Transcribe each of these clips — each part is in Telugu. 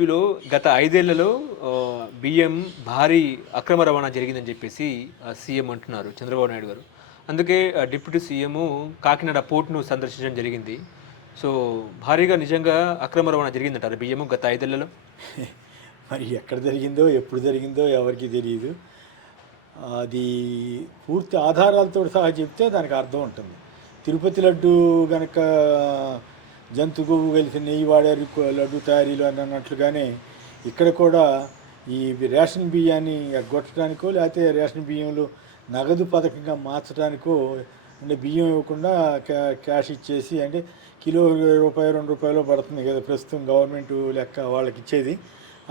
ఏపీలో గత 5 ఏళ్లలో బియ్యం భారీ అక్రమ రవాణా జరిగిందని చెప్పేసి సీఎం అంటున్నారు చంద్రబాబు నాయుడు గారు. అందుకే డిప్యూటీ సీఎము కాకినాడ పోర్ట్‌ను సందర్శించడం జరిగింది. సో, భారీగా నిజంగా అక్రమ రవాణా జరిగిందంటారా బియ్యము గత 5 ఏళ్లలో? మరి ఎక్కడ జరిగిందో, ఎప్పుడు జరిగిందో ఎవరికీ తెలీదు. అది పూర్తి ఆధారాలతో సహా చెప్తే దానికి అర్థం ఉంటుంది. తిరుపతి లడ్డు గనక జంతు కొవ్వు కలిసి నెయ్యి వాడారు లడ్డు తయారీలో అని అన్నట్లుగానే ఇక్కడ కూడా ఈ రేషన్ బియ్యాన్ని ఎగ్గొట్టడానికో లేకపోతే రేషన్ బియ్యంలో నగదు పథకంగా మార్చడానికో అంటే బియ్యం ఇవ్వకుండా క్యాష్ ఇచ్చేసి అంటే కిలో రూపాయి 2 రూపాయలు పడుతుంది కదా ప్రస్తుతం గవర్నమెంట్ లెక్క వాళ్ళకి ఇచ్చేది.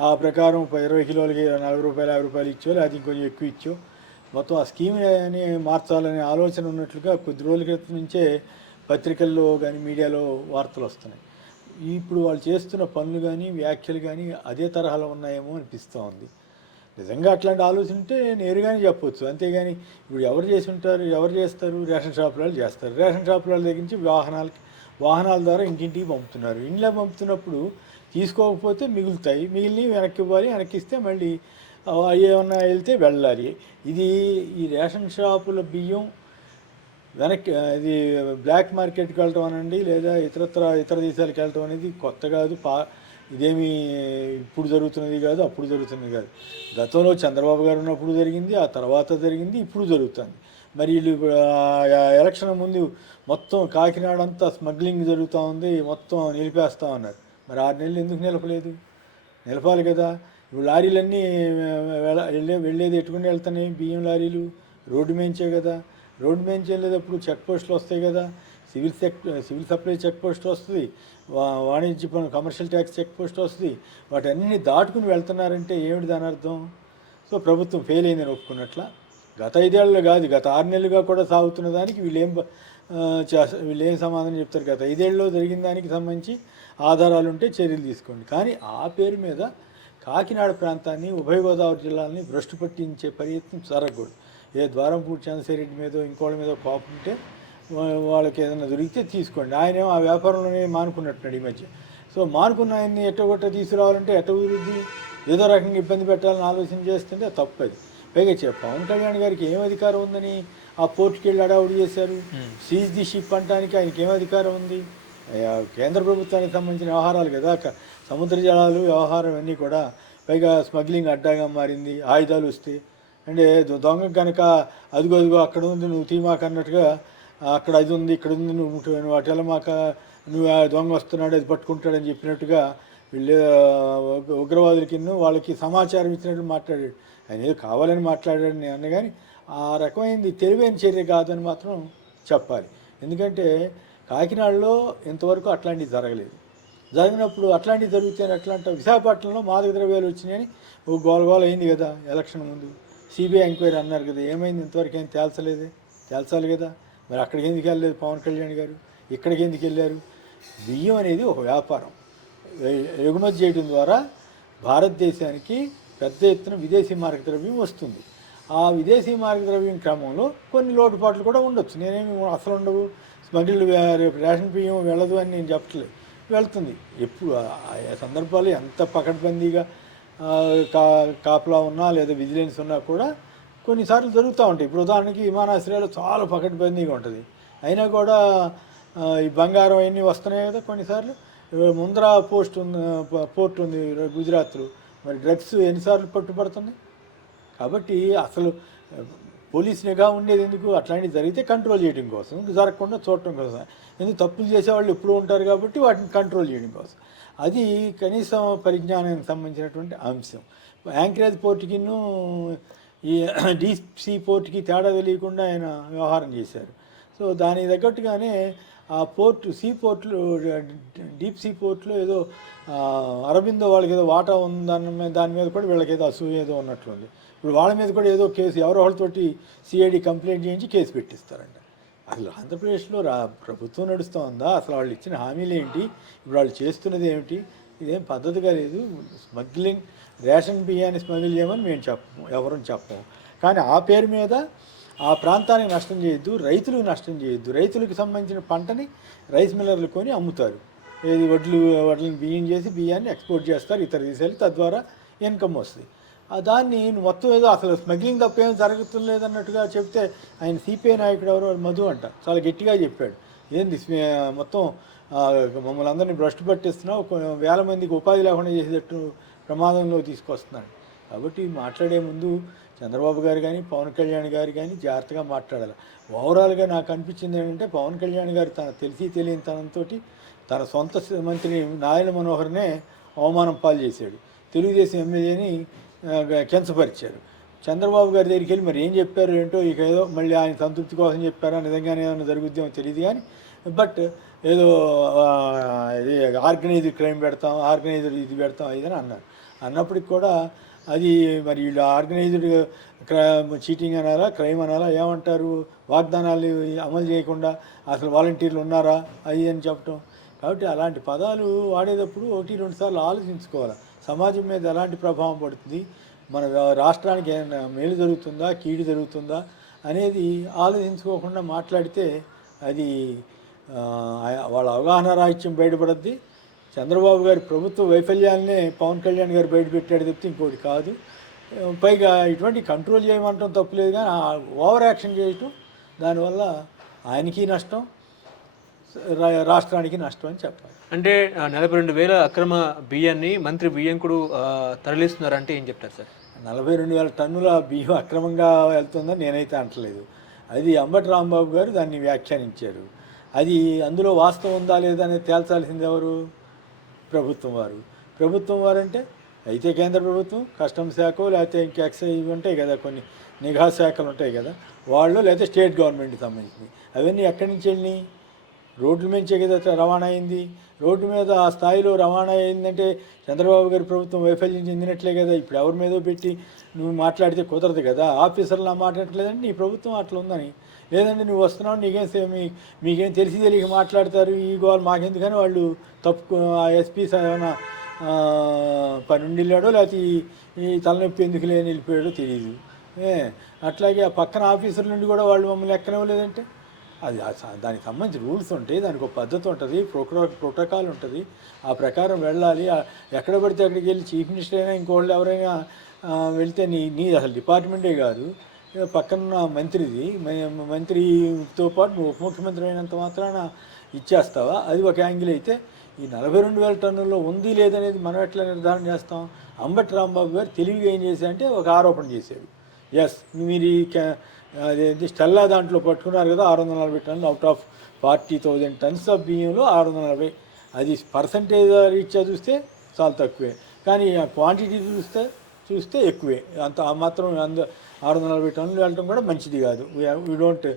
ఆ ప్రకారం 20 కిలోలకి 40 రూపాయలు 50 రూపాయలు ఇచ్చో లేకపోతే ఇంకొంచెం ఎక్కువ ఇచ్చో మొత్తం ఆ స్కీమ్ని మార్చాలనే ఆలోచన ఉన్నట్లుగా కొద్ది రోజుల క్రితం నుంచే పత్రికల్లో కానీ మీడియాలో వార్తలు వస్తున్నాయి. ఇప్పుడు వాళ్ళు చేస్తున్న పనులు కానీ వ్యాఖ్యలు కానీ అదే తరహాలో ఉన్నాయేమో అనిపిస్తూ ఉంది. నిజంగా అట్లాంటి ఆలోచన ఉంటే నేరుగానే చెప్పొచ్చు. అంతేగాని ఇప్పుడు ఎవరు చేసి ఉంటారు, ఎవరు చేస్తారు? రేషన్ షాపుల వాళ్ళు చేస్తారు. రేషన్ షాపుల వాళ్ళ దగ్గర నుంచి వాహనాల ద్వారా ఇంటింటికి పంపుతున్నారు. ఇంట్లో పంపుతున్నప్పుడు తీసుకోకపోతే మిగులుతాయి, మిగిలినవి వెనక్కి ఇవ్వాలి, వెనక్కి ఇస్తే మళ్ళీ ఏమన్నా వెళ్తే వెళ్ళాలి. ఈ రేషన్ షాపుల బియ్యం వెనక్కి ఇది బ్లాక్ మార్కెట్కి వెళ్ళటం అనండి లేదా ఇతర దేశాలకు వెళ్ళటం అనేది కొత్త కాదు. ఇదేమి ఇప్పుడు జరుగుతున్నది కాదు, అప్పుడు జరుగుతున్నది కాదు. గతంలో చంద్రబాబు గారు ఉన్నప్పుడు జరిగింది, ఆ తర్వాత జరిగింది, ఇప్పుడు జరుగుతుంది. మరి వీళ్ళు ఎలక్షన్ ముందు మొత్తం కాకినాడ అంతా స్మగ్లింగ్ జరుగుతూ ఉంది, మొత్తం నిలిపేస్తూ ఉన్నారు. మరి 6 నెలలు ఎందుకు నిలపలేదు? నిలపాలి కదా. ఇప్పుడు లారీలన్నీ వెళ్ళేది ఎట్టుకుని వెళ్తున్నాయి బియ్యం లారీలు రోడ్డు మేంచే కదా. రోడ్డు మేంచి వెళ్ళేటప్పుడు చెక్ పోస్టులు వస్తాయి కదా. సివిల్ సప్లై చెక్ పోస్ట్ వస్తుంది, వాణిజ్య పన్ను కమర్షియల్ ట్యాక్స్ చెక్ పోస్ట్ వస్తుంది. వాటన్నీ దాటుకుని వెళ్తున్నారంటే ఏమిటి దాని అర్థం? సో ప్రభుత్వం ఫెయిల్ అయిందని ఒప్పుకున్నట్ల. గత 5 ఏళ్ళలో కాదు, గత 6 నెలలుగా కూడా సాగుతున్న దానికి వీళ్ళేం సమాధానం చెప్తారు? గత 5 ఏళ్ళలో జరిగిన దానికి సంబంధించి ఆధారాలు ఉంటే చర్యలు తీసుకోండి. కానీ ఆ పేరు మీద కాకినాడ ప్రాంతాన్ని ఉభయ గోదావరి జిల్లాలని భ్రష్టు పట్టించే ప్రయత్నం జరగకూడదు. ద్వారంపూడి చంద్రశేఖర్ మీదో ఇంకోళ్ళ మీద కోపం ఉంటే వాళ్ళకి ఏదైనా దొరికితే తీసుకోండి. ఆయనేమో ఆ వ్యాపారంలోనే మానుకున్నట్టున్నాడు ఈ మధ్య. సో మానుకున్న ఆయన్ని ఎట్టగొట్ట తీసుకురావాలంటే ఎట్ట కుదిరిద్ది? ఏదో రకంగా ఇబ్బంది పెట్టాలని ఆలోచన చేస్తుంటే తప్పది. పైగా పవన్ కళ్యాణ్ గారికి ఏం అధికారం ఉందని ఆ పోర్టుకి వెళ్ళి అడావుడి చేశారు? సీజ్ ది షిప్ అంటానికి ఆయనకి ఏం అధికారం ఉంది? కేంద్ర ప్రభుత్వానికి సంబంధించిన వ్యవహారాలు కదా, సముద్ర జలాలు వ్యవహారం అన్నీ కూడా. పైగా స్మగ్లింగ్ అడ్డాగా మారింది. ఆయుధాలు వస్తే అంటే దొంగ కనుక అదిగో అక్కడ ఉంది నువ్వు తీమాక అన్నట్టుగా, అక్కడ అది ఉంది ఇక్కడ ఉంది నువ్వు అటు మాక నువ్వు ఆ దొంగ వస్తున్నాడు అది పట్టుకుంటాడని చెప్పినట్టుగా వీళ్ళు ఉగ్రవాదులకి వాళ్ళకి సమాచారం ఇచ్చినట్టు మాట్లాడాడు. ఆయన ఏదో కావాలని మాట్లాడాడు నేను అన్న, కానీ ఆ రకమైనది తెలివైన చర్య కాదని మాత్రం చెప్పాలి. ఎందుకంటే కాకినాడలో ఇంతవరకు అట్లాంటివి జరగలేదు. జరిగినప్పుడు అట్లాంటివి జరిగితే అట్లాంటి విశాఖపట్నంలో మాదక ద్రవ్యాలు వచ్చినాయని ఓ గోలగోల అయింది కదా ఎలక్షన్ ముందు. సిబిఐ ఎంక్వైరీ అన్నారు కదా, ఏమైంది? ఇంతవరకు ఏం తేల్చాలి కదా. మరి అక్కడికి ఎందుకు వెళ్ళలేదు పవన్ కళ్యాణ్ గారు? ఇక్కడికి ఎందుకు వెళ్ళారు? బియ్యం అనేది ఒక వ్యాపారం. ఎగుమతి చేయడం ద్వారా భారతదేశానికి పెద్ద ఎత్తున విదేశీ మార్గ ద్రవ్యం వస్తుంది. ఆ విదేశీ మార్గ ద్రవ్యం క్రమంలో కొన్ని లోటుపాట్లు కూడా ఉండొచ్చు. నేనేమి అసలు ఉండవు, స్మగిల్ రేపు రేషన్ బియ్యం వెళ్ళదు అని నేను చెప్పట్లేదు, వెళ్తుంది. ఎప్పుడు సందర్భాలు ఎంత పకడ్బందీగా కాపలా ఉన్నా లేదా విజిలెన్స్ ఉన్నా కూడా కొన్నిసార్లు జరుగుతూ ఉంటాయి. ఇప్పుడు ఉదాహరణకి విమానాశ్రయాలు చాలా పకడ్బందీగా ఉంటుంది, అయినా కూడా ఈ బంగారం అవన్నీ వస్తున్నాయి కదా కొన్నిసార్లు. ముందర పోర్ట్ ఉంది గుజరాత్లో, మరి డ్రగ్స్ ఎన్నిసార్లు పట్టుబడుతున్నాయి. కాబట్టి అసలు పోలీస్ నిఘా ఉండేది ఎందుకు? అట్లాంటివి జరిగితే కంట్రోల్ చేయడం కోసం, జరగకుండా చూడటం కోసం. ఎందుకు తప్పులు చేసేవాళ్ళు ఎప్పుడూ ఉంటారు కాబట్టి వాటిని కంట్రోల్ చేయడం కోసం. అది కనీసం పరిజ్ఞానానికి సంబంధించినటువంటి అంశం. యాంకరేజ్ పోర్టుకిను ఈ డీప్ సీ పోర్టుకి తేడా తెలియకుండా ఆయన వ్యవహారం చేశారు. సో దానికి తగ్గట్టుగానే ఆ పోర్టులో డీప్ సీ పోర్టులో ఏదో అరబిందో వాళ్ళకి ఏదో వాటా ఉంది దాని మీద కూడా వీళ్ళకి ఏదో అసూయ ఏదో ఉన్నట్లుంది. ఇప్పుడు వాళ్ళ మీద కూడా ఏదో కేసు ఎవరో వాళ్ళతోటి సిఐడి కంప్లైంట్ చేయించి కేసు పెట్టిస్తారంట. అసలు ఆంధ్రప్రదేశ్లో ప్రభుత్వం నడుస్తూ ఉందా? అసలు వాళ్ళు ఇచ్చిన హామీలు ఏంటి? ఇప్పుడు వాళ్ళు చేస్తున్నది ఏమిటి? ఇదేం పద్ధతిగా లేదు. స్మగ్లింగ్ రేషన్ బియ్యాన్ని స్మగిల్ చేయమని మేము ఎవరూ చెప్పము. కానీ ఆ పేరు మీద ఆ ప్రాంతానికి నష్టం చేయొద్దు, రైతులకు నష్టం చేయొద్దు. రైతులకు సంబంధించిన పంటని రైస్ మిల్లర్లు కొని అమ్ముతారు. ఏది వడ్లను బియ్యం చేసి బియ్యాన్ని ఎక్స్పోర్ట్ చేస్తారు ఇతర దేశాలు, తద్వారా ఇన్కమ్ వస్తుంది. దాన్ని మొత్తం ఏదో అసలు స్మగ్లింగ్ తప్ప ఏం జరుగుతులేదన్నట్టుగా చెప్తే ఆయన సిపిఐ నాయకుడు ఎవరో మధు అంట చాలా గట్టిగా చెప్పాడు. ఏంది మొత్తం మమ్మల్ని అందరినీ భ్రష్టు పట్టిస్తున్నావు, వేల మందికి ఉపాధి లేకుండా చేసేటట్టు ప్రమాదంలో తీసుకొస్తున్నాడు. కాబట్టి మాట్లాడే ముందు చంద్రబాబు గారు కానీ పవన్ కళ్యాణ్ గారు కానీ జాగ్రత్తగా మాట్లాడాలి. ఓవరాల్గా నాకు అనిపించింది ఏంటంటే పవన్ కళ్యాణ్ గారు తన తెలిసి తెలియని తనంతో తన సొంత మంత్రి నారాయణ మనోహర్నే అవమానం పాలు చేశాడు. తెలుగుదేశం ఎమ్మెల్యేని కించపరిచారు. చంద్రబాబు గారి దగ్గరికి వెళ్ళి మరి ఏం చెప్పారు ఏంటో, ఇక ఏదో మళ్ళీ ఆయన సంతృప్తి కోసం చెప్పారా, నిజంగానే ఏమైనా జరుగుద్దేమో తెలియదు కానీ, బట్ ఏదో ఇది ఆర్గనైజ్డ్ క్రైమ్ పెడతాం, ఆర్గనైజ్డ్ ఇది పెడతాం ఇదని అన్నారు. అన్నప్పటికి కూడా అది మరి వీళ్ళు ఆర్గనైజ్డ్ చీటింగ్ అనాలా, క్రైమ్ అనాలా, ఏమంటారు, వాగ్దానాలు అమలు చేయకుండా అసలు వాలంటీర్లు ఉన్నారా అది అని చెప్పటం. కాబట్టి అలాంటి పదాలు వాడేటప్పుడు 1-2 సార్లు ఆలోచించుకోవాలి. సమాజం మీద ఎలాంటి ప్రభావం పడుతుంది, మన రాష్ట్రానికి ఏమైనా మేలు జరుగుతుందా కీడు జరుగుతుందా అనేది ఆలోచించుకోకుండా మాట్లాడితే అది వాళ్ళ అవగాహన రాహిత్యం బయటపడద్ది. చంద్రబాబు గారి ప్రభుత్వ వైఫల్యాలనే పవన్ కళ్యాణ్ గారు బయటపెట్టాడు తప్పితే ఇంకోటి కాదు. పైగా ఇటువంటి కంట్రోల్ చేయమంటాం తప్పులేదు, కానీ ఓవర్ యాక్షన్ చేయటం దానివల్ల ఆయనకి నష్టం, రాష్ట్రానికి నష్టం అని చెప్పాలి. అంటే 42,000 అక్రమ బియ్యాన్ని మంత్రి బియ్యంకుడు తరలిస్తున్నారంటే ఏం చెప్తారు సార్? 42,000 టన్నుల బియ్యం అక్రమంగా వెళ్తుందని నేనైతే అంటలేదు. అది అంబటి రాంబాబు గారు దాన్ని వ్యాఖ్యానించారు. అది అందులో వాస్తవం ఉందా లేదా అనేది తేల్చాల్సింది ఎవరు? ప్రభుత్వం వారు. ప్రభుత్వం వారంటే అయితే కేంద్ర ప్రభుత్వం, కస్టమ్స్ శాఖ, లేకపోతే ఇంకా ఎక్సైజ్ ఇవి ఉంటాయి కదా, కొన్ని నిఘా శాఖలు ఉంటాయి కదా వాళ్ళు, లేకపోతే స్టేట్ గవర్నమెంట్కి సంబంధించినవి. అవన్నీ ఎక్కడి నుంచి వెళ్ళినాయి? రోడ్ల నుంచే కదా రవాణా అయింది. రోడ్డు మీద ఆ స్థాయిలో రవాణా అయిందంటే చంద్రబాబు గారి ప్రభుత్వం వైఫల్యం చెందినట్లే కదా. ఇప్పుడు ఎవరి మీదో పెట్టి నువ్వు మాట్లాడితే కుదరదు కదా. ఆఫీసర్లా మాట్లాడట్లేదంటే నీ ప్రభుత్వం అట్లా ఉందని, లేదంటే నువ్వు వస్తున్నావు మీకేం తెలిసి తెలియక మాట్లాడతారు, ఈ గోల్ మాకెందుకని వాళ్ళు తప్పు ఆ ఎస్పీ ఏమైనా పని ఉండిల్లాడో లేకపోతే ఈ తలనొప్పి ఎందుకు లేని వెళ్ళిపోయాడో తెలియదు. అట్లాగే ఆ పక్కన ఆఫీసర్ నుండి కూడా వాళ్ళు మమ్మల్ని ఎక్కనివ్వలేదంటే అది దానికి సంబంధించి రూల్స్ ఉంటాయి, దానికి ఒక పద్ధతి ఉంటుంది, ప్రోటోకాల్ ఉంటుంది. ఆ ప్రకారం వెళ్ళాలి. ఎక్కడ పడితే అక్కడికి వెళ్ళి చీఫ్ మినిస్టర్ అయినా ఇంకోళ్ళు ఎవరైనా వెళ్తే నీ అసలు డిపార్ట్మెంటే కాదు, పక్కన మంత్రిది, మంత్రితో పాటు నువ్వు ఉప ముఖ్యమంత్రి అయినంత మాత్రాన ఇచ్చేస్తావా? అది ఒక యాంగిల్ అయితే, ఈ 42,000 టన్నుల్లో ఉంది లేదనేది మనం ఎట్లా నిర్ధారణ చేస్తాం? అంబటి రాంబాబు గారు తెలివిగా ఏం చేశారంటే ఒక ఆరోపణ చేశాడు. ఎస్, మీరు అదేంటి స్టెల్లా దాంట్లో పట్టుకున్నారు కదా 640 టన్నులు, అవుట్ ఆఫ్ 40,000 టన్స్ ఆఫ్ బియ్యంలో 640, అది పర్సంటేజ్ రీత్యా చూస్తే చాలా తక్కువే, కానీ ఆ క్వాంటిటీ చూస్తే ఎక్కువే. అంత ఆ మాత్రం 640 టన్నులు వెళ్ళటం కూడా మంచిది కాదు. We don't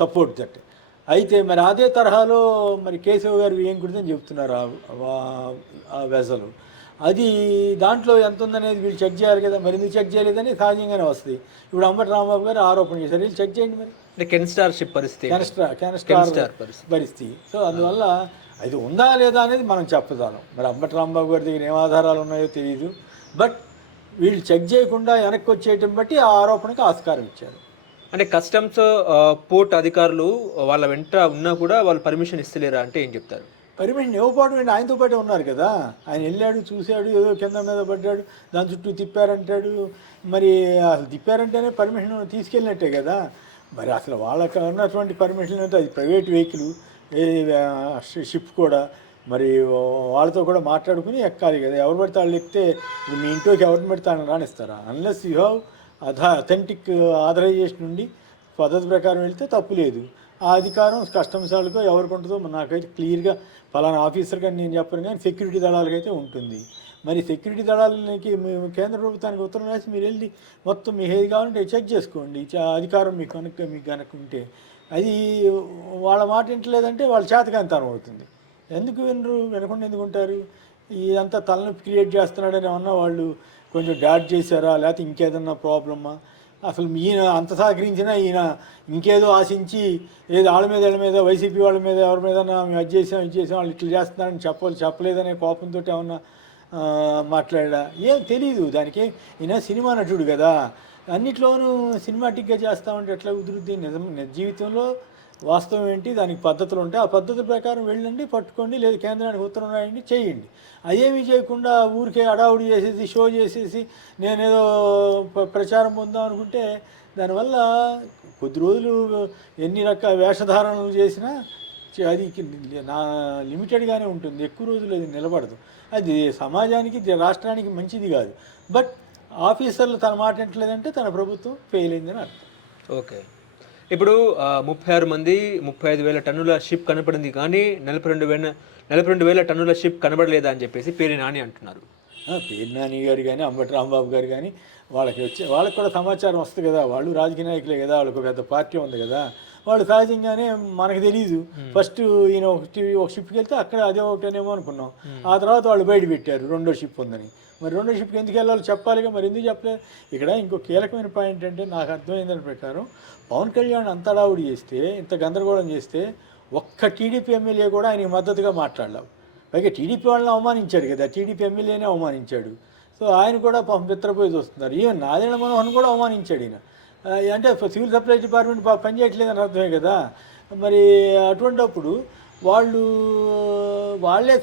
support that. అయితే మరి అదే తరహాలో మరి కేశవ్ గారు ఏం కుడిదని చెప్తున్నారు ఆ వెజలు. అది దాంట్లో ఎంత ఉందనేది వీళ్ళు చెక్ చేయాలి కదా. మరి ఎందుకు చెక్ చేయలేదని సహజంగానే వస్తుంది. ఇప్పుడు అంబటి రాంబాబు గారు ఆరోపణ చేశారు, వీళ్ళు చెక్ చేయండి మరి. అంటే కెన్స్టార్షిప్ పరిస్థితి, కెన్స్టార్ పరిస్థితి. సో అందువల్ల అది ఉందా లేదా అనేది మనం చెప్పగలం. మరి అంబటి రాంబాబు గారి దగ్గర ఏం ఆధారాలు ఉన్నాయో తెలియదు, బట్ వీళ్ళు చెక్ చేయకుండా వెనక్కి వచ్చేయటం బట్టి ఆ ఆరోపణకు ఆస్కారం ఇచ్చారు. అంటే కస్టమ్స్ పోర్ట్ అధికారులు వాళ్ళ వెంట ఉన్నా కూడా వాళ్ళు పర్మిషన్ ఇస్తలేరా అంటే ఏం చెప్తారు? పర్మిషన్ ఇవ్వకపోవడం ఏంటి, ఆయనతో పాటే ఉన్నారు కదా. ఆయన వెళ్ళాడు, చూశాడు, ఏదో కింద మీద పడ్డాడు, దాని చుట్టూ తిప్పారంటాడు. మరి అసలు తిప్పారంటేనే పర్మిషన్ తీసుకెళ్ళినట్టే కదా. మరి అసలు వాళ్ళకి ఉన్నటువంటి పర్మిషన్ అంటే అది ప్రైవేట్ వెహికల్, షిప్ కూడా, మరి వాళ్ళతో కూడా మాట్లాడుకుని ఎక్కాలి కదా. ఎవరు పడితే వాళ్ళు ఎక్కితే మీ ఇంట్లోకి ఎవరిని పడితే వాళ్ళని రానిస్తారా? Unless you have authentic authorization ఉండి పద్ధతి ప్రకారం వెళ్తే తప్పు లేదు. ఆ అధికారం కస్టమ్స్ వాళ్ళకో ఎవరికి ఉంటుందో నాకైతే క్లియర్గా ఫలానా ఆఫీసర్ కానీ నేను చెప్పను, కానీ సెక్యూరిటీ దళాలకైతే ఉంటుంది. మరి సెక్యూరిటీ దళాలకి కేంద్ర ప్రభుత్వానికి ఉత్తరం రాసి మీరు వెళ్ళి మొత్తం మీ ఏది కావాలంటే చెక్ చేసుకోండి. అధికారం మీకు కనుక ఉంటే. అది వాళ్ళ మాట వింటలేదంటే వాళ్ళ చేతకాంతనం అవుతుంది. ఎందుకు వినకుండా ఎందుకు ఉంటారు? ఇదంతా తలనొప్పి క్రియేట్ చేస్తున్నాడని ఏమన్నా వాళ్ళు కొంచెం డాట్ చేశారా, లేకపోతే ఇంకేదన్నా ప్రాబ్లమా? అసలు ఈయన అంత సహకరించినా ఈయన ఇంకేదో ఆశించి ఏదో వాళ్ళ మీద వైసీపీ వాళ్ళ మీద ఎవరి మీద మేము అది చేసాం వాళ్ళు ఇట్లా చేస్తున్నారని చెప్పలేదనే కోపంతో ఏమన్నా మాట్లాడా? ఏం తెలీదు దానికి. ఈయన సినిమా నటుడు కదా, అన్నిట్లోనూ సినిమాటిక్గా చేస్తామంటే ఎట్లా కుదురుద్ది? నిజ జీవితంలో వాస్తవం ఏంటి, దానికి పద్ధతులు ఉంటాయి, ఆ పద్ధతుల ప్రకారం వెళ్ళండి, పట్టుకోండి, లేదు కేంద్రానికి ఉత్తరం రాయండి, చేయండి. అదేమీ చేయకుండా ఊరికే అడావుడి చేసేసి షో చేసేసి నేనేదో ప్రచారం పొందాం అనుకుంటే దానివల్ల కొద్ది రోజులు ఎన్ని రకాల వేషధారణలు చేసినా అది నా లిమిటెడ్గానే ఉంటుంది, ఎక్కువ రోజులు అది నిలబడదు. అది సమాజానికి రాష్ట్రానికి మంచిది కాదు. బట్ ఆఫీసర్లు తన మాట వింటలేదంటే తన ప్రభుత్వం ఫెయిల్ అయిందని అర్థం. ఓకే. ఇప్పుడు 36 మంది 35,000 టన్నుల షిప్ కనపడింది కానీ 42,000 టన్నుల షిప్ కనబడలేదా అని చెప్పేసి పేరు నాని అంటున్నారు. పేరు నాని గారు కానీ అంబటి రాంబాబు గారు కానీ వాళ్ళకి కూడా సమాచారం వస్తుంది కదా, వాళ్ళు రాజకీయ నాయకులే కదా, వాళ్ళకు పెద్ద పార్టీ ఉంది కదా, వాళ్ళు సహజంగానే మనకు తెలియదు. ఫస్ట్ ఈయన ఒక షిప్కి వెళ్తే అక్కడ అదే ఒకటేనేమో అనుకున్నాం. ఆ తర్వాత వాళ్ళు బయట పెట్టారు రెండో షిప్ ఉందని. మరి రెండో షిప్కి ఎందుకు వెళ్ళాలో చెప్పాలిగా, మరి ఎందుకు చెప్పలేదు? ఇక్కడ ఇంకో కీలకమైన పాయింట్ అంటే నాకు అర్థమైందని ప్రకారం పవన్ కళ్యాణ్ అంత అడావుడి చేస్తే, ఇంత గందరగోళం చేస్తే ఒక్క టీడీపీ ఎమ్మెల్యే కూడా ఆయనకి మద్దతుగా మాట్లాడలేవు. పైగా టీడీపీ వాళ్ళని అవమానించాడు కదా, టీడీపీ ఎమ్మెల్యేనే అవమానించాడు. సో ఆయన కూడా పాపం బిత్రపోయి వస్తున్నారు. ఈవెన్ నారాయణ మనోహన్ కూడా అవమానించాడు ఈయన. అంటే సివిల్ సప్లైస్ డిపార్ట్మెంట్ పనిచేయట్లేదని అర్థమే కదా. మరి అటువంటిప్పుడు వాళ్ళే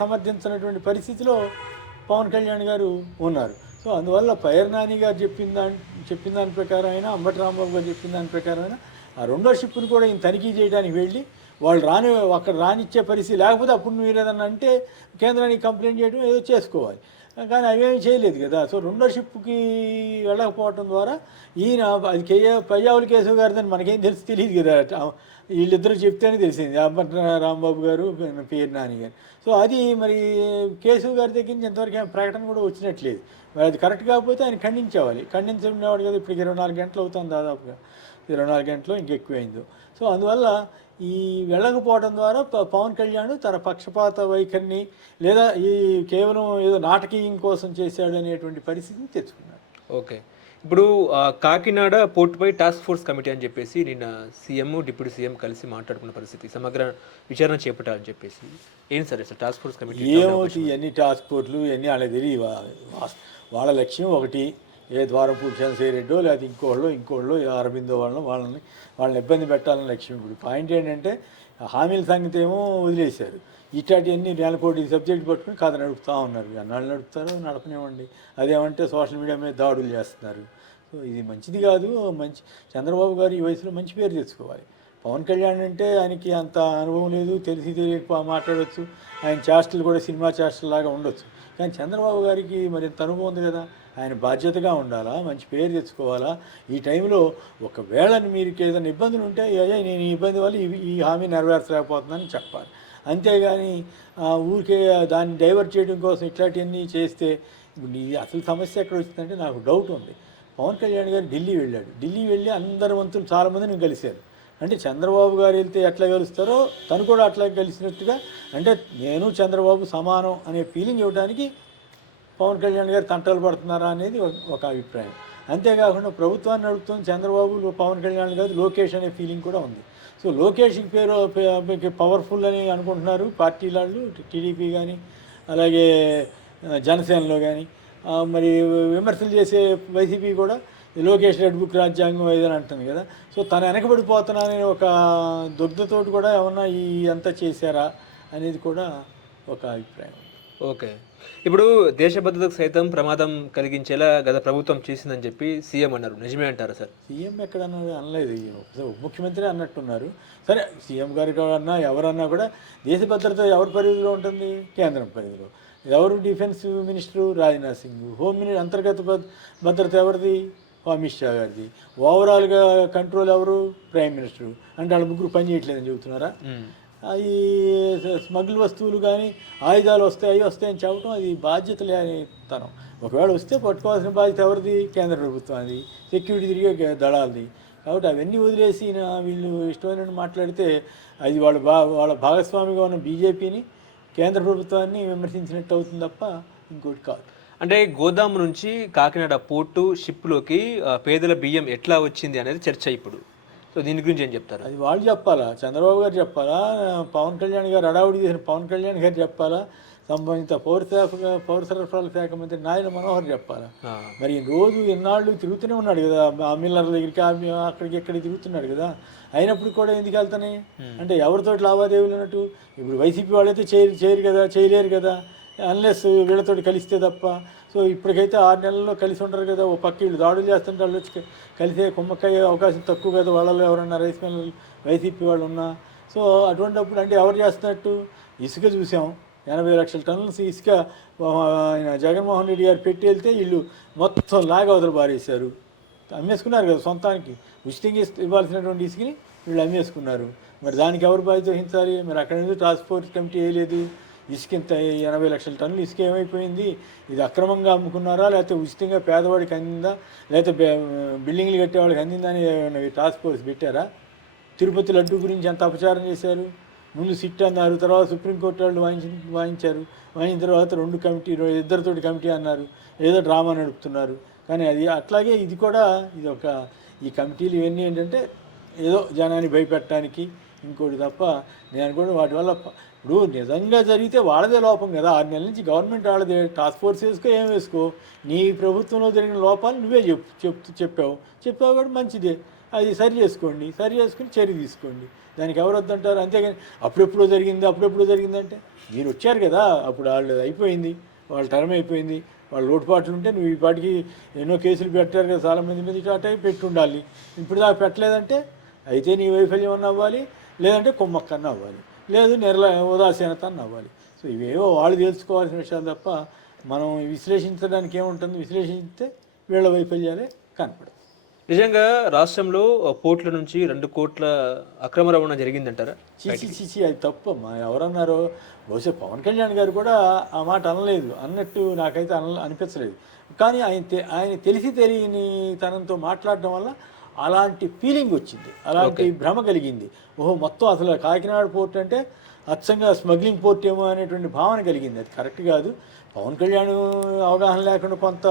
సమర్థించినటువంటి పరిస్థితిలో పవన్ కళ్యాణ్ గారు ఉన్నారు. సో అందువల్ల పైర్ నాని గారు చెప్పిన దాని ప్రకారం అయినా, అంబటి రాంబాబు గారు చెప్పిన దాని ప్రకారం అయినా ఆ రెండో షిప్ను కూడా ఈయన తనిఖీ చేయడానికి వెళ్ళి వాళ్ళు అక్కడ రానిచ్చే పరిస్థితి లేకపోతే అప్పుడు మీరు ఏదన్నా అంటే కేంద్రానికి కంప్లైంట్ చేయడం ఏదో చేసుకోవాలి. కానీ అవేమీ చేయలేదు కదా. సో రెండో షిప్కి వెళ్ళకపోవటం ద్వారా ఈయన అది పయ్యావుల కేశవ్ గారిదని మనకేం తెలియదు కదా, వీళ్ళిద్దరూ చెప్తేనే తెలిసింది, అంబటి రాంబాబు గారు పేరు నాని గారు. సో అది మరి కేశవ్ గారి దగ్గర నుంచి ఇంతవరకు ఏం ప్రకటన కూడా వచ్చినట్లేదు. మరి అది కరెక్ట్ కాకపోతే ఆయన ఖండించేవాడు కదా. ఇప్పటికి 24 గంటలు అవుతుంది, దాదాపుగా 24 గంటలు ఇంకెక్కువైందో. సో అందువల్ల ఈ వెళ్ళకపోవడం ద్వారా పవన్ కళ్యాణ్ తన పక్షపాత వైఖరిని లేదా ఈ కేవలం ఏదో నాటకీయం కోసం చేశాడు అనేటువంటి పరిస్థితిని తెచ్చుకున్నాడు. ఓకే. ఇప్పుడు కాకినాడ పోర్టుపై టాస్క్ ఫోర్స్ కమిటీ అని చెప్పేసి నిన్న సీఎం డిప్యూటీ సీఎం కలిసి మాట్లాడుకున్న పరిస్థితి, సమగ్ర విచారణ చేపట్టాలని చెప్పేసి. ఏంటి సార్ అసలు టాస్క్ ఫోర్స్ కమిటీ? ఏమవుతుంది ఇవన్నీ టాస్క్ ఫోర్స్లు ఇవన్నీ వాళ్ళకి తెలియదు. వాళ్ళ లక్ష్యం ఒకటి, ఏ ద్వారపూడి చంద్రశేఖరెడ్డో లేదా ఇంకోళ్ళు అరవిందో వాళ్ళని ఇబ్బంది పెట్టాలని లక్ష్యం. ఇప్పుడు పాయింట్ ఏంటంటే హామీల సంగతి ఏమో వదిలేశారు, ఇట్లాంటివన్నీ 4 కోటి సబ్జెక్ట్ పట్టుకుని కథ నడుపుతూ ఉన్నారు. అన్నాళ్ళు నడుపుతారు, నడపనివ్వండి. అదేమంటే సోషల్ మీడియా మీద దాడులు చేస్తున్నారు. సో ఇది మంచిది కాదు. చంద్రబాబు గారు ఈ వయసులో మంచి పేరు తెచ్చుకోవాలి. పవన్ కళ్యాణ్ అంటే ఆయనకి అంత అనుభవం లేదు, తెలియక మాట్లాడవచ్చు, ఆయన చేష్టలు కూడా సినిమా చేష్టలు లాగా ఉండొచ్చు. కానీ చంద్రబాబు గారికి మరి ఇంత అనుభవం ఉంది కదా, ఆయన బాధ్యతగా ఉండాలా, మంచి పేరు తెచ్చుకోవాలా. ఈ టైంలో ఒకవేళ మీకు ఏదైనా ఇబ్బందులు ఉంటే అయ్యా నేను ఈ ఇబ్బంది వల్ల ఈ హామీ నెరవేర్చలేకపోతుందని చెప్పాలి. అంతేగాని ఊరికే దాన్ని డైవర్ట్ చేయడం కోసం ఇట్లాంటివన్నీ చేస్తే అసలు సమస్య ఎక్కడ వచ్చిందంటే నాకు డౌట్ ఉంది. పవన్ కళ్యాణ్ గారు ఢిల్లీ వెళ్ళి అందరి వంతులు చాలామందిని కలిశారు. అంటే చంద్రబాబు గారు వెళ్తే ఎట్లా కలుస్తారో తను కూడా అట్లా కలిసినట్టుగా, అంటే నేను చంద్రబాబు సమానం అనే ఫీలింగ్ ఇవ్వడానికి పవన్ కళ్యాణ్ గారు తంటలు పడుతున్నారా అనేది ఒక అభిప్రాయం. అంతేకాకుండా ప్రభుత్వాన్ని నడుపుతుంది చంద్రబాబు, పవన్ కళ్యాణ్ కాదు లోకేష్ అనే ఫీలింగ్ కూడా ఉంది. సో లోకేష్కి పేరు పవర్ఫుల్ అని అనుకుంటున్నారు పార్టీ వాళ్ళు, టీడీపీ కానీ అలాగే జనసేనలో కానీ. మరి విమర్శలు చేసే వైసీపీ కూడా లోకేష్ రెడ్ బుక్ రాజ్యాంగం ఏదని అంటుంది కదా. సో తను వెనకబడిపోతున్నాననే ఒక దుగ్ధతోటి కూడా ఏమన్నా ఈ అంతా చేశారా అనేది కూడా ఒక అభిప్రాయం. ఓకే. ఇప్పుడు దేశ భద్రతకు సైతం ప్రమాదం కలిగించేలా గత ప్రభుత్వం చేసిందని చెప్పి సీఎం అన్నారు, నిజమే అంటారా సార్? సీఎం ఎక్కడన్నా అనలేదు, ముఖ్యమంత్రి అన్నట్టున్నారు. సరే సీఎం గారికి అన్నా ఎవరన్నా కూడా దేశ భద్రత ఎవరి పరిధిలో ఉంటుంది? కేంద్రం పరిధిలో. ఎవరు defence minister? Rajnath Singh. Home minister అంతర్గత భద్రత ఎవరిది? అమిత్ షా గారిది. ఓవరాల్గా కంట్రోల్ ఎవరు? Prime minister. అంటే వాళ్ళ ముగ్గురు పని చేయట్లేదని చెబుతున్నారా? ఈ స్మగ్ల్ వస్తువులు కానీ ఆయుధాలు వస్తాయని చెప్పడం అది బాధ్యత లేనితనం. ఒకవేళ వస్తే పట్టుకోవాల్సిన బాధ్యత ఎవరిది? కేంద్ర ప్రభుత్వానికి, సెక్యూరిటీ తిరిగే దళాలది. కాబట్టి అవన్నీ వదిలేసి వీళ్ళు ఇష్టమైనట్టు మాట్లాడితే అది వాళ్ళ భాగస్వామిగా ఉన్న బీజేపీని, కేంద్ర ప్రభుత్వాన్ని విమర్శించినట్టు అవుతుంది తప్ప ఇంకోటి కాదు. అంటే గోదాము నుంచి కాకినాడ పోర్టు షిప్లోకి పేదల బియ్యం ఎట్లా వచ్చింది అనేది చర్చ ఇప్పుడు. సో దీని గురించి ఏం చెప్తారు? అది వాళ్ళు చెప్పాలా, చంద్రబాబు గారు చెప్పాలా, పవన్ కళ్యాణ్ గారు అడావుడి చేసిన పవన్ కళ్యాణ్ గారు చెప్పాలా, సంబంధిత పౌర సరఫరాల శాఖ మంత్రి నాయన మనోహర్ చెప్పాలి. ఆ, మరి రోజు ఎన్నాళ్ళు తిరుగుతూనే ఉన్నాడు కదా, ఆ మిల్లర్ల దగ్గరికి అక్కడికి ఎక్కడికి తిరుగుతున్నాడు కదా, అయినప్పుడు కూడా ఎందుకు వెళ్తున్నాయి అంటే ఎవరితోటి లావాదేవీలు ఉన్నట్టు. ఇప్పుడు వైసీపీ వాళ్ళైతే చేయలేరు కదా అన్లెస్ వీళ్ళతోటి కలిస్తే తప్ప. సో ఇప్పటికైతే 6 నెలల్లో కలిసి ఉండరు కదా, ఓ పక్క వీళ్ళు దాడులు చేస్తుంటే వాళ్ళు వచ్చి కలిసే కుమ్మక్కయ్యే అవకాశం తక్కువ కదా వాళ్ళలో ఎవరన్నా రైస్ మిల్లర్లు వైసీపీ వాళ్ళు ఉన్నా. సో అటువంటిప్పుడు అంటే ఎవరు చేస్తున్నట్టు. ఇసుక చూసాం, 80 లక్షల టన్నుల ఇసుక ఆయన జగన్మోహన్ రెడ్డి గారు పెట్టి వెళ్తే వీళ్ళు మొత్తం లాగా అవతల పారేశారు, అమ్మేసుకున్నారు కదా సొంతానికి. ఉచితంగా ఇవ్వాల్సినటువంటి ఇసుకని వీళ్ళు అమ్మేసుకున్నారు. మరి దానికి ఎవరు బాధ్యత వహించాలి? మరి అక్కడ నుంచి టాస్క్ ఫోర్స్ కమిటీ వేయలేదు. ఇసుక ఇంత 80 లక్షల టన్నులు ఇసుక ఏమైపోయింది? ఇది అక్రమంగా అమ్ముకున్నారా, లేకపోతే ఉచితంగా పేదవాడికి అందిందా, లేకపోతే బిల్డింగ్లు కట్టేవాడికి అందిందా అని టాస్క్ ఫోర్స్ పెట్టారా? తిరుపతి లడ్డు గురించి ఎంత అపచారం చేశారు. ముందు సిట్ అన్నారు, తర్వాత సుప్రీంకోర్టు వాళ్ళు వాయించిన తర్వాత 2 కమిటీ 2 కమిటీ అన్నారు, ఏదో డ్రామా నడుపుతున్నారు. కానీ అది అట్లాగే ఇది కూడా ఈ కమిటీలు ఇవన్నీ ఏంటంటే ఏదో జనాన్ని భయపెట్టడానికి ఇంకోటి తప్ప నేను కూడా వాటి వల్ల ఇప్పుడు నిజంగా జరిగితే వాళ్ళదే లోపం కదా. 6 నెలల నుంచి గవర్నమెంట్ వాళ్ళదే, టాస్క్ ఫోర్స్ వేసుకో ఏం వేసుకో, నీ ప్రభుత్వంలో జరిగిన లోపాలు నువ్వే చెప్పావు కూడా మంచిదే. అది సరి చేసుకుని చర్య తీసుకోండి. దానికి ఎవరు వద్దంటారు? అంతేగాని అప్పుడెప్పుడో జరిగిందంటే మీరు వచ్చారు కదా, అప్పుడు వాళ్ళు అయిపోయింది, వాళ్ళ టర్మ్ అయిపోయింది, వాళ్ళ లోటుపాట్లు ఉంటే నువ్వు ఈ పాటికి ఎన్నో కేసులు పెట్టారు కదా, చాలామంది మీద ఇటు పెట్టి ఉండాలి. ఇప్పుడు దాకా పెట్టలేదంటే అయితే నీ వైఫల్యం అన్న అవ్వాలి, లేదంటే కొమ్మక్కన్న అవ్వాలి, లేదు ఉదాసీనత అన్న అవ్వాలి. సో ఇవేవో వాళ్ళు తెలుసుకోవాల్సిన విషయాలు తప్ప మనం విశ్లేషించడానికి ఏముంటుంది? విశ్లేషిస్తే వీళ్ళ వైఫల్యాలే కనపడదు. నిజంగా రాష్ట్రంలో పోర్ట్ల నుంచి 2 కోట్ల అక్రమ రవాణా జరిగిందంటారా? చీచి అది తప్పమ్మా. ఎవరన్నారో బహుశా పవన్ కళ్యాణ్ గారు కూడా ఆ మాట అనలేదు అన్నట్టు నాకైతే అనిపించలేదు. కానీ ఆయన తెలిసి తెలియని తనంతో మాట్లాడడం వల్ల అలాంటి ఫీలింగ్ వచ్చింది, అలాంటి భ్రమ కలిగింది. ఓహో మొత్తం అసలు కాకినాడ పోర్ట్ అంటే అచ్చంగా స్మగ్లింగ్ పోర్ట్ ఏమో అనేటువంటి భావన కలిగింది. అది కరెక్ట్ కాదు. పవన్ కళ్యాణ్ అవగాహన లేకుండా కొంత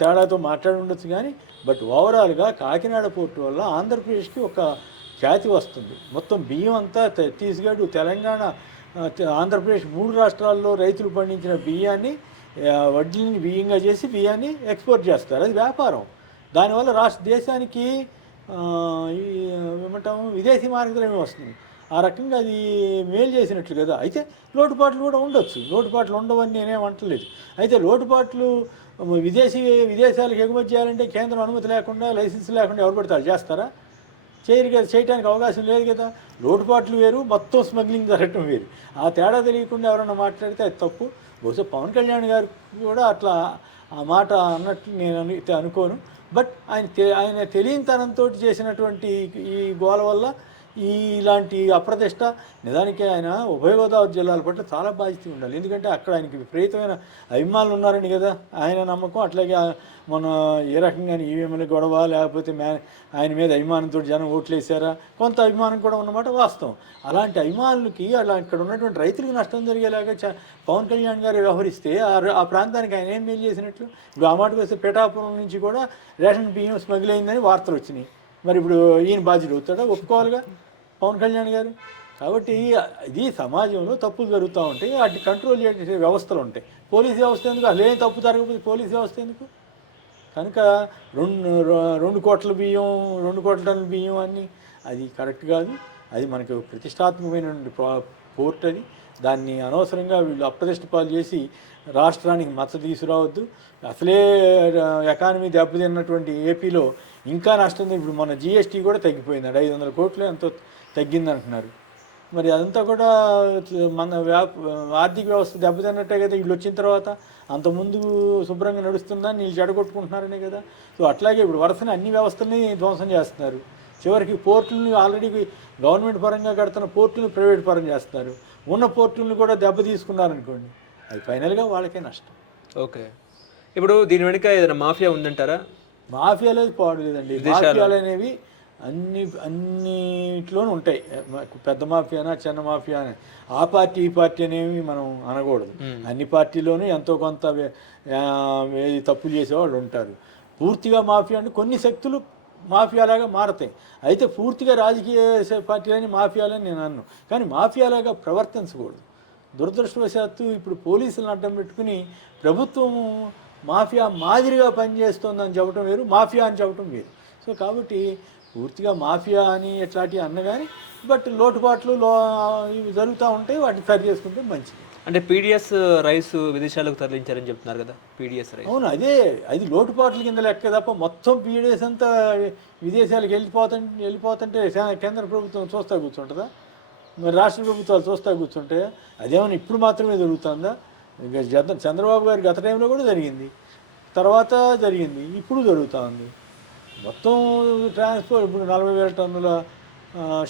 తేడాతో మాట్లాడి ఉండొచ్చు కానీ బట్ ఓవరాల్గా కాకినాడ పోర్టు వల్ల ఆంధ్రప్రదేశ్కి ఒక ఖ్యాతి వస్తుంది. మొత్తం బియ్యం అంతా ఛత్తీస్గఢ్, తెలంగాణ, ఆంధ్రప్రదేశ్ 3 రాష్ట్రాల్లో రైతులు పండించిన బియ్యాన్ని వడ్డీని బియ్యంగా చేసి బియ్యాన్ని ఎక్స్పోర్ట్ చేస్తారు. అది వ్యాపారం. దానివల్ల దేశానికి ఏమంటాము విదేశీ మార్గద్రవ్యం వస్తుంది. ఆ రకంగా అది మేలు చేసినట్లు కదా. అయితే లోటుపాట్లు కూడా ఉండొచ్చు, లోటుపాట్లు ఉండవని నేనేమంటలేదు. అయితే లోటుపాట్లు విదేశాలకు ఎగుమతి చేయాలంటే కేంద్రం అనుమతి లేకుండా, లైసెన్స్ లేకుండా ఎవరు పడతారు చేస్తారా? చేయరు కదా, చేయడానికి అవకాశం లేదు కదా. లోటుపాట్లు వేరు, మొత్తం స్మగ్లింగ్ జరగటం వేరు. ఆ తేడా తెలియకుండా ఎవరన్నా మాట్లాడితే అది తప్పు. బహుశా పవన్ కళ్యాణ్ గారు కూడా అట్లా ఆ మాట అన్నట్లు నేను అనుకోను. బట్ ఆయన తెలియనితనంతో చేసినటువంటి ఈ గోల వల్ల ఇలాంటి అప్రతిష్ట. నిజానికి ఆయన ఉభయ గోదావరి జిల్లాల పట్ల చాలా బాధ్యత ఉండాలి. ఎందుకంటే అక్కడ ఆయనకి విపరీతమైన అభిమానులు ఉన్నారని కదా ఆయన నమ్మకం. అట్లాగే మన ఏ రకంగా ఈవీఎంల గొడవ, లేకపోతే ఆయన మీద అభిమానంతో జనం ఓట్లేసారా, కొంత అభిమానం కూడా ఉన్నమాట వాస్తవం. అలాంటి అభిమానులకి ఇక్కడ ఉన్నటువంటి రైతులకు నష్టం జరిగేలాగా పవన్ కళ్యాణ్ గారు వ్యవహరిస్తే ఆ ప్రాంతానికి ఆయన ఏం మేలు చేసినట్లు? ఇప్పుడు ఆ మాటకు వస్తే పిఠాపురం నుంచి కూడా రేషన్ బియ్యం స్మగిల్ అయిందని వార్తలు వచ్చినాయి. మరి ఇప్పుడు ఈయన బాధ్యత అవుతాడా? ఒప్పుకోవాలిగా పవన్ కళ్యాణ్ గారు. కాబట్టి ఇది సమాజంలో తప్పులు జరుగుతూ ఉంటాయి, వాటిని కంట్రోల్ చేసే వ్యవస్థలు ఉంటాయి. పోలీస్ వ్యవస్థ ఎందుకు? అసలు ఏం తప్పు జరగకపోతే పోలీస్ వ్యవస్థ ఎందుకు? కనుక 2 కోట్ల బియ్యం, 2 కోట్ల టన్నుల బియ్యం అన్నీ అది కరెక్ట్ కాదు. అది మనకు ప్రతిష్టాత్మకమైనటువంటి పోర్ట్. అది దాన్ని అనవసరంగా వీళ్ళు అప్రతిష్ట పాలు చేసి రాష్ట్రానికి మచ్చ తీసుకురావద్దు. అసలే ఎకానమీ దెబ్బతిన్నటువంటి ఏపీలో ఇంకా నష్టం. ఇప్పుడు మన జిఎస్టీ కూడా తగ్గిపోయింది, 500 కోట్లు ఎంతో తగ్గిందంటున్నారు. మరి అదంతా కూడా మన ఆర్థిక వ్యవస్థ దెబ్బతిన్నట్టే కదా వీళ్ళు వచ్చిన తర్వాత. అంతకుముందు శుభ్రంగా నడుస్తుందని వీళ్ళు చెడగొట్టుకుంటున్నారనే కదా. సో అట్లాగే ఇప్పుడు వరుసని అన్ని వ్యవస్థల్ని ధ్వంసం చేస్తున్నారు. చివరికి పోర్టులను ఆల్రెడీ గవర్నమెంట్ పరంగా కడుతున్న పోర్టులను ప్రైవేట్ పరం చేస్తున్నారు. ఉన్న పోర్టులను కూడా దెబ్బ తీసుకున్నారనుకోండి, అది ఫైనల్గా వాళ్ళకే నష్టం. ఓకే, ఇప్పుడు దీని వెనుక ఏదైనా మాఫియా ఉందంటారా? మాఫియాలు పాడు లేదండి. మాఫియాలు అనేవి అన్నిట్లోనూ ఉంటాయి. పెద్ద మాఫియానా చిన్న మాఫియా అని ఆ పార్టీ ఈ పార్టీ అనేవి మనం అనకూడదు. అన్ని పార్టీలోనూ ఎంతో కొంత తప్పులు చేసేవాళ్ళు ఉంటారు. పూర్తిగా మాఫియా అంటే కొన్ని శక్తులు మాఫియాలాగా మారతాయి. అయితే పూర్తిగా రాజకీయ పార్టీలని మాఫియాలని నేను అన్ను, కానీ మాఫియాలాగా ప్రవర్తించకూడదు. దురదృష్టవశాత్తు ఇప్పుడు పోలీసులను అడ్డం పెట్టుకుని ప్రభుత్వం మాఫియా మాదిరిగా పనిచేస్తోందని చెప్పడం వేరు, మాఫియా అని చెప్పడం వేరు. సో కాబట్టి పూర్తిగా మాఫియా అని ఎట్లాంటివి అన్న కానీ బట్ లోటుపాట్లు ఇవి జరుగుతూ ఉంటాయి, వాటిని సరి చేసుకుంటే మంచిది. అంటే పీడిఎస్ రైస్ విదేశాలకు తరలించారని చెప్తున్నారు కదా, పీడిఎస్ రైస్. అవును, అది లోటుపాట్ల కింద లెక్క తప్ప మొత్తం పీడిఎస్ అంతా విదేశాలకు వెళ్ళిపోతుంటే కేంద్ర ప్రభుత్వం చూస్తా కూర్చుంటుందా? మరి రాష్ట్ర ప్రభుత్వాలు చూస్తా కూర్చుంటాయా? అదేమన్నా ఇప్పుడు మాత్రమే జరుగుతుందా? చంద్రబాబు గారి గత టైంలో కూడా జరిగింది, తర్వాత జరిగింది, ఇప్పుడు జరుగుతూ ఉంది. మొత్తం ట్రాన్స్పోర్ట్ ఇప్పుడు 40,000 టన్నుల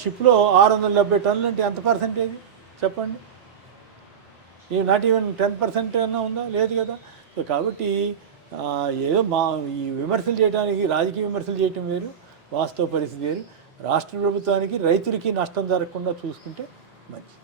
షిప్లో 670 టన్నులు అంటే ఎంత పర్సెంటేజ్ చెప్పండి? నాట్ ఈవెన్ 10% అన్నా ఉందా? లేదు కదా. సో కాబట్టి ఏదో ఈ విమర్శలు చేయడానికి, రాజకీయ విమర్శలు చేయటం వేరు, వాస్తవ పరిస్థితి వేరు. రాష్ట్ర ప్రభుత్వానికి రైతులకి నష్టం జరగకుండా చూసుకుంటే మంచిది.